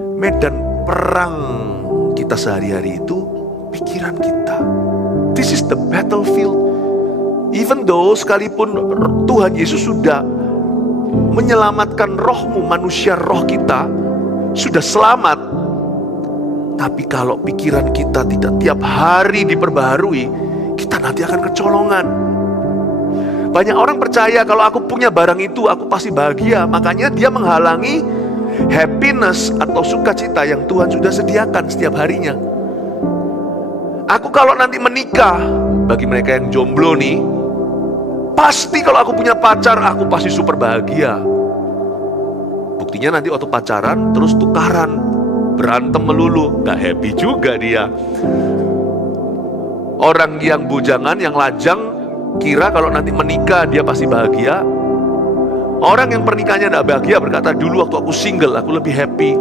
Medan perang kita sehari-hari itu pikiran kita. This is the battlefield. Even though sekalipun Tuhan Yesus sudah menyelamatkan rohmu, manusia roh kita sudah selamat, tapi kalau pikiran kita tidak tiap hari diperbaharui, kita nanti akan kecolongan. Banyak orang percaya kalau aku punya barang itu aku pasti bahagia, makanya dia menghalangi happiness atau sukacita yang Tuhan sudah sediakan setiap harinya. Aku kalau nanti menikah, bagi mereka yang jomblo nih, pasti kalau aku punya pacar, aku pasti super bahagia. Buktinya nanti waktu pacaran, terus tukaran, berantem melulu, gak happy juga dia. Orang yang bujangan, yang lajang, kira kalau nanti menikah dia pasti bahagia. Orang yang pernikahannya gak bahagia berkata, dulu waktu aku single, aku lebih happy.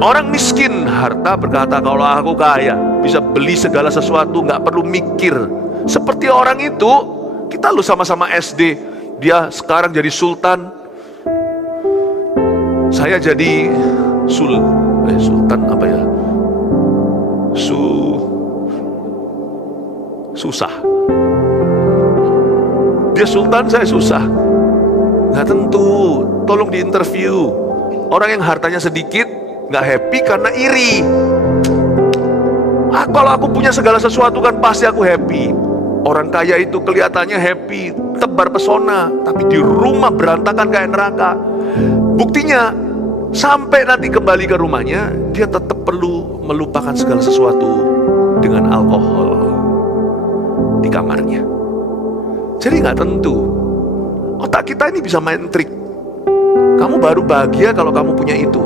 Orang miskin harta berkata, kalau aku kaya, bisa beli segala sesuatu, gak perlu mikir. Seperti orang itu, kita lu sama-sama SD, dia sekarang jadi sultan, saya jadi sultan apa ya? Susah. Dia sultan, saya susah. Nggak tentu. Tolong diinterview. Orang yang hartanya sedikit nggak happy karena iri. Kalau aku punya segala sesuatu kan pasti aku happy. Orang kaya itu kelihatannya happy, tebar pesona, tapi di rumah berantakan kayak neraka. Buktinya sampai nanti kembali ke rumahnya, dia tetap perlu melupakan segala sesuatu dengan alkohol di kamarnya. Jadi nggak tentu. Otak kita ini bisa main trik. Kamu baru bahagia kalau kamu punya itu.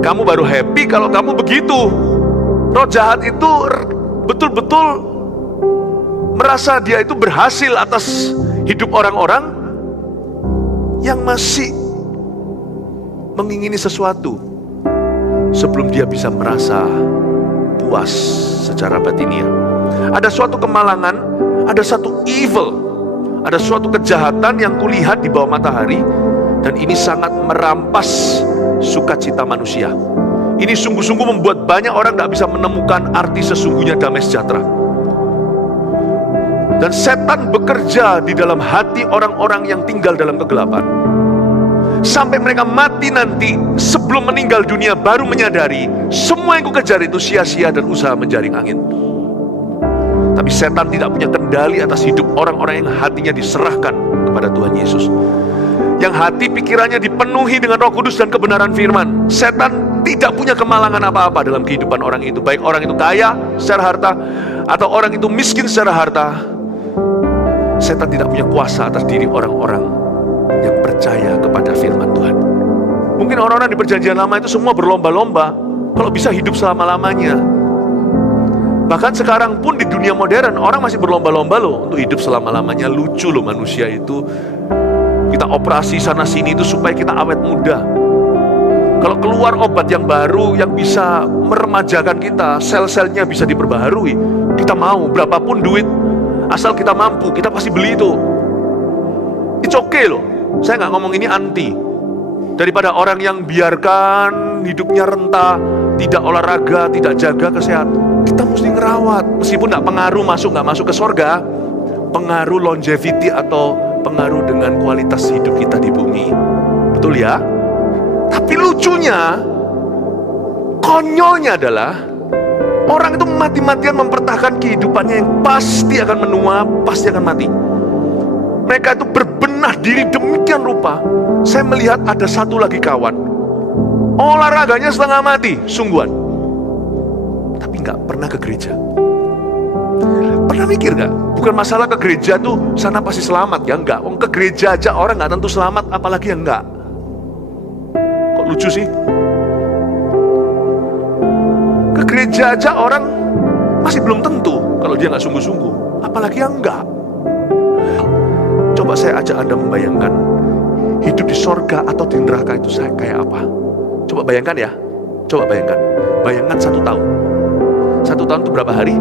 Kamu baru happy kalau kamu begitu. Roh jahat itu betul-betul merasa dia itu berhasil atas hidup orang-orang yang masih mengingini sesuatu sebelum dia bisa merasa puas secara batiniah. Ada suatu kemalangan, ada satu evil, ada suatu kejahatan yang kulihat di bawah matahari, dan ini sangat merampas sukacita manusia. Ini sungguh-sungguh membuat banyak orang tidak bisa menemukan arti sesungguhnya damai sejahtera. Dan setan bekerja di dalam hati orang-orang yang tinggal dalam kegelapan, sampai mereka mati nanti, sebelum meninggal dunia baru menyadari semua yang kukejar itu sia-sia dan usaha menjaring angin. Tapi setan tidak punya kendali atas hidup orang-orang yang hatinya diserahkan kepada Tuhan Yesus, yang hati pikirannya dipenuhi dengan Roh Kudus dan kebenaran firman. Setan tidak punya kemalangan apa-apa dalam kehidupan orang itu, baik orang itu kaya secara harta atau orang itu miskin secara harta. Setan tidak punya kuasa atas diri orang-orang yang percaya kepada firman Tuhan. Mungkin orang-orang di perjanjian lama itu semua berlomba-lomba kalau bisa hidup selama-lamanya. Bahkan sekarang pun di dunia modern orang masih berlomba-lomba loh untuk hidup selama-lamanya. Lucu loh manusia itu. Kita operasi sana-sini itu supaya kita awet muda. Kalau keluar obat yang baru yang bisa meremajakan kita, sel-selnya bisa diperbaharui, kita mau. Berapapun duit, asal kita mampu, kita pasti beli itu. It's okay loh. Saya nggak ngomong ini anti. Daripada orang yang biarkan hidupnya renta, tidak olahraga, tidak jaga kesehatan, kita mesti ngerawat. Meskipun nggak pengaruh nggak masuk ke sorga, pengaruh longevity atau pengaruh dengan kualitas hidup kita di bumi. Betul ya? Tapi lucunya, konyolnya adalah orang itu mati-matian mempertahankan kehidupannya yang pasti akan menua, pasti akan mati. Mereka itu berbenah diri demikian rupa. Saya melihat ada satu lagi kawan, olahraganya setengah mati, sungguhan, tapi nggak pernah ke gereja. Pernah mikir nggak? Bukan masalah ke gereja tuh sana pasti selamat ya, enggak. Ke gereja aja orang nggak tentu selamat, apalagi yang enggak. Kok lucu sih? Ke gereja aja orang masih belum tentu kalau dia nggak sungguh-sungguh, apalagi yang enggak. Coba saya ajak Anda membayangkan hidup di sorga atau di neraka itu saya kayak apa. Coba bayangkan ya. Coba bayangkan. Bayangkan 1 tahun. 1 tahun itu berapa hari?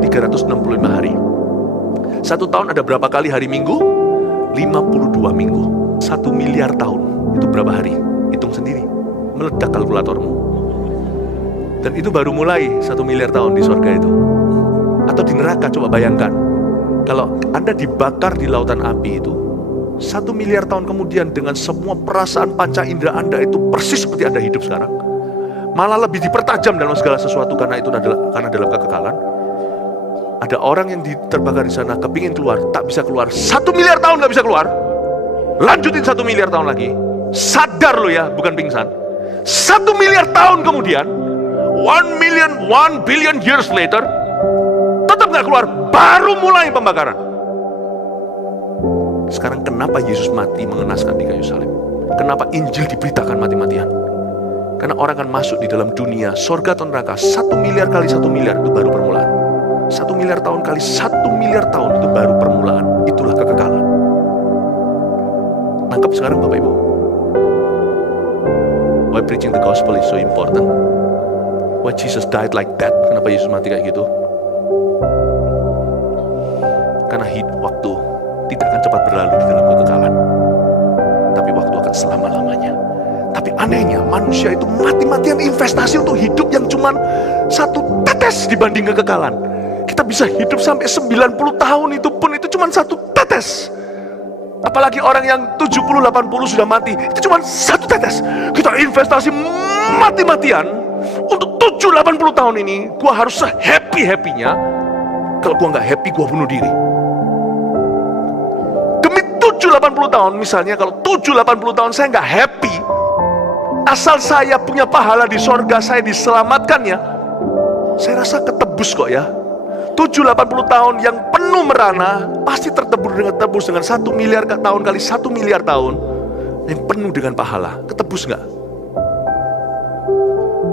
365 hari. 1 tahun ada berapa kali hari Minggu? 52 minggu. 1 miliar tahun. Itu berapa hari? Hitung sendiri. Meledak kalkulatormu. Dan itu baru mulai 1 miliar tahun di surga itu. Atau di neraka, coba bayangkan. Kalau Anda dibakar di lautan api itu, 1 miliar tahun kemudian dengan semua perasaan panca indera Anda itu persis seperti Anda hidup sekarang. Malah lebih dipertajam dalam segala sesuatu karena itu karena dalam kekekalan. Ada orang yang terbakar di sana, kepingin keluar, tak bisa keluar. 1 miliar tahun gak bisa keluar. Lanjutin 1 miliar tahun lagi. Sadar lo ya, bukan pingsan. 1 miliar tahun kemudian, 1 billion years later, tetap gak keluar. Baru mulai pembakaran. Sekarang kenapa Yesus mati mengenaskan di kayu salib? Kenapa Injil diberitakan mati-matian? Karena orang akan masuk di dalam dunia sorga atau neraka 1 miliar kali 1 miliar itu baru permulaan. 1 miliar tahun kali 1 miliar tahun itu baru permulaan. Itulah kekekalan. Nangkep sekarang Bapak Ibu? Why preaching the gospel is so important? Why Jesus died like that? Kenapa Yesus mati kayak gitu? Karena waktu tidak akan cepat berlalu di dalam kekekalan, tapi waktu akan selama-lamanya. Tapi anehnya manusia itu mati-matian investasi untuk hidup yang cuma 1 tetes dibanding kekekalan. Kita bisa hidup sampai 90 tahun itu pun itu cuma 1 tetes. Apalagi orang yang 70-80 sudah mati, itu cuma 1 tetes. Kita investasi mati-matian untuk 70-80 tahun ini. Gua harus se-happy-happynya. Kalau gua nggak happy, gua bunuh diri. Demi 70-80 tahun, misalnya kalau 70-80 tahun saya nggak happy, asal saya punya pahala di sorga, saya diselamatkannya, saya rasa ketebus kok ya. 70-80 tahun yang penuh merana pasti tertebus dengan 1 miliar tahun kali 1 miliar tahun yang penuh dengan pahala. Ketebus nggak?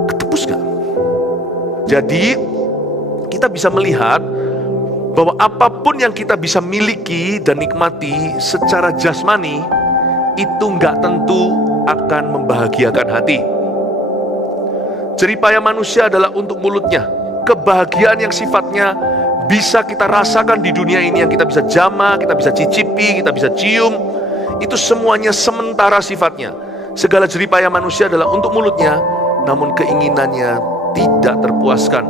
Ketebus nggak? Jadi kita bisa melihat bahwa apapun yang kita bisa miliki dan nikmati secara jasmani itu nggak tentu akan membahagiakan hati. Jeripaya manusia adalah untuk mulutnya. Kebahagiaan yang sifatnya bisa kita rasakan di dunia ini, yang kita bisa jamah, kita bisa cicipi, kita bisa cium, itu semuanya sementara sifatnya. Segala jeripaya manusia adalah untuk mulutnya, namun keinginannya tidak terpuaskan.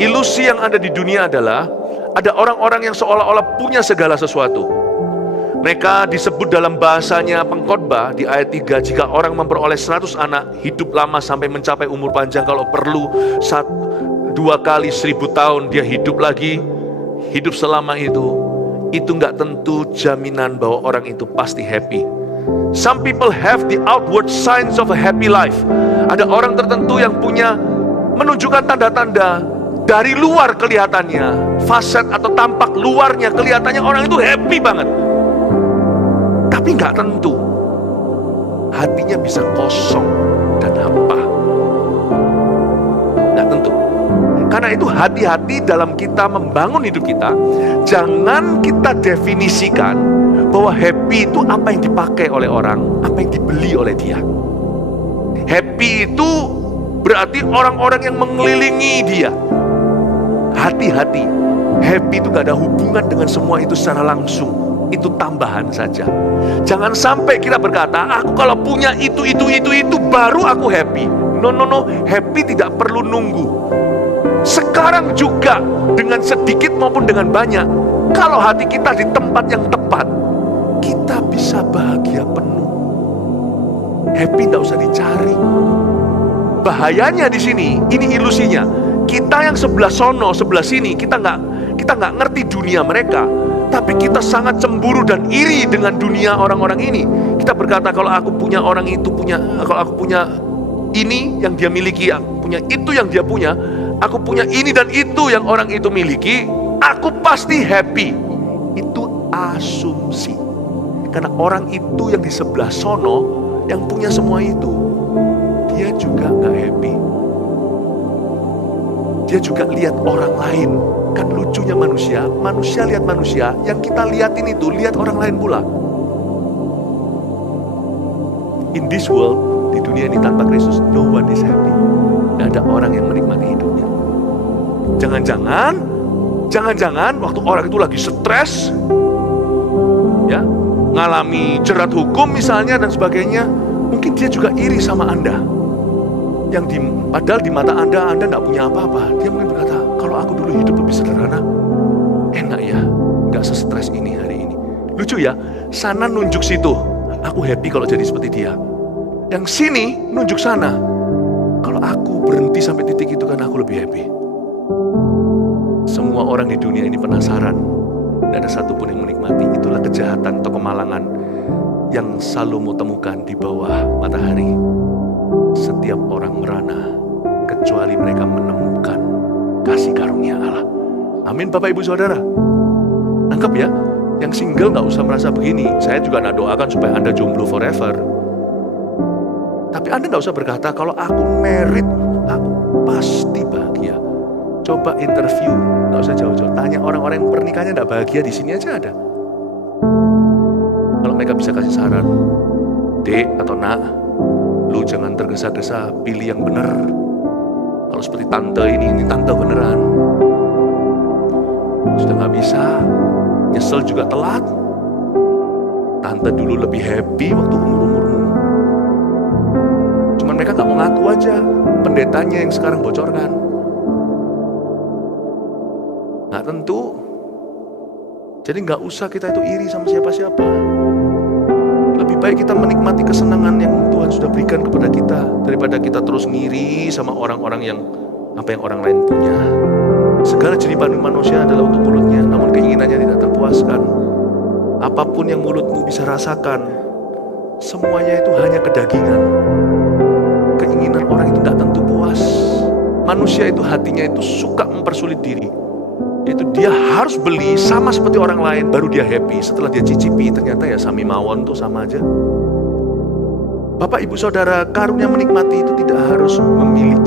Ilusi yang ada di dunia adalah ada orang-orang yang seolah-olah punya segala sesuatu. Mereka disebut dalam bahasanya pengkhotbah di ayat 3, jika orang memperoleh 100 anak, hidup lama sampai mencapai umur panjang, kalau perlu 2 kali 1000 tahun dia hidup lagi, hidup selama itu nggak tentu jaminan bahwa orang itu pasti happy. Some people have the outward signs of a happy life. Ada orang tertentu yang punya menunjukkan tanda-tanda dari luar kelihatannya, faset atau tampak luarnya kelihatannya orang itu happy banget. Tapi nggak tentu. Hatinya bisa kosong dan hampa. Nggak tentu. Karena itu hati-hati dalam kita membangun hidup kita. Jangan kita definisikan bahwa happy itu apa yang dipakai oleh orang, apa yang dibeli oleh dia. Happy itu berarti orang-orang yang mengelilingi dia. Hati-hati. Happy itu gak ada hubungan dengan semua itu secara langsung. Itu tambahan saja. Jangan sampai kita berkata, aku kalau punya itu baru aku happy. No. Happy tidak perlu nunggu. Sekarang juga dengan sedikit maupun dengan banyak, kalau hati kita di tempat yang tepat, kita bisa bahagia penuh. Happy tidak usah dicari. Bahayanya di sini, ini ilusinya. Kita yang sebelah sono, sebelah sini, kita nggak ngerti dunia mereka. Tapi kita sangat cemburu dan iri dengan dunia orang-orang ini. Kita berkata kalau aku punya orang itu punya, kalau aku punya ini yang dia miliki, aku punya itu yang dia punya, aku punya ini dan itu yang orang itu miliki, aku pasti happy. Itu asumsi. Karena orang itu yang di sebelah sono, yang punya semua itu, dia juga nggak happy. Dia juga lihat orang lain. Kan lucunya manusia lihat manusia, yang kita lihatin itu lihat orang lain pula. In this world, di dunia ini tanpa Kristus, no one is happy. Gak ada orang yang menikmati hidupnya. Jangan-jangan waktu orang itu lagi stres, ya, ngalami jerat hukum misalnya dan sebagainya, mungkin dia juga iri sama Anda. Padahal di mata Anda nggak punya apa-apa. Dia mungkin berkata, kalau aku dulu hidup lebih sederhana, enak ya, nggak se-stres ini hari ini. Lucu ya, sana nunjuk situ, aku happy kalau jadi seperti dia. Yang sini nunjuk sana, kalau aku berhenti sampai titik itu kan aku lebih happy. Semua orang di dunia ini penasaran, tidak ada satupun yang menikmati. Itulah kejahatan atau kemalangan yang Salomo temukan di bawah matahari. Setiap orang merana kecuali mereka menemukan kasih karunia Allah. Amin Bapak Ibu Saudara. Anggap ya, yang single gak usah merasa begini. Saya juga gak doakan supaya Anda jomblo forever. Tapi Anda gak usah berkata, kalau aku married, aku pasti bahagia. Coba interview, gak usah jauh-jauh. Tanya orang-orang yang pernikahannya gak bahagia, di sini aja ada. Kalau mereka bisa kasih saran, Dek atau Nak, lu jangan tergesa-gesa, pilih yang benar. Kalau seperti tante ini tante beneran. Sudah gak bisa, nyesel juga telat. Tante dulu lebih happy waktu umur-umurmu. Cuman mereka gak mau ngaku aja, pendetanya yang sekarang bocorkan. Gak tentu. Jadi gak usah kita itu iri sama siapa-siapa. Lebih baik kita menikmati kesenangan yang Tuhan sudah berikan kepada kita daripada kita terus ngiri sama orang-orang yang apa yang orang lain punya. Segala jeriban manusia adalah untuk mulutnya, namun keinginannya tidak terpuaskan. Apapun yang mulutmu bisa rasakan, semuanya itu hanya kedagingan. Keinginan orang itu tidak tentu puas. Manusia itu hatinya itu suka mempersulit diri. Itu dia harus beli sama seperti orang lain baru dia happy. Setelah dia cicipi ternyata ya sami mawon tuh sama aja. Bapak Ibu Saudara, karunia menikmati itu tidak harus memiliki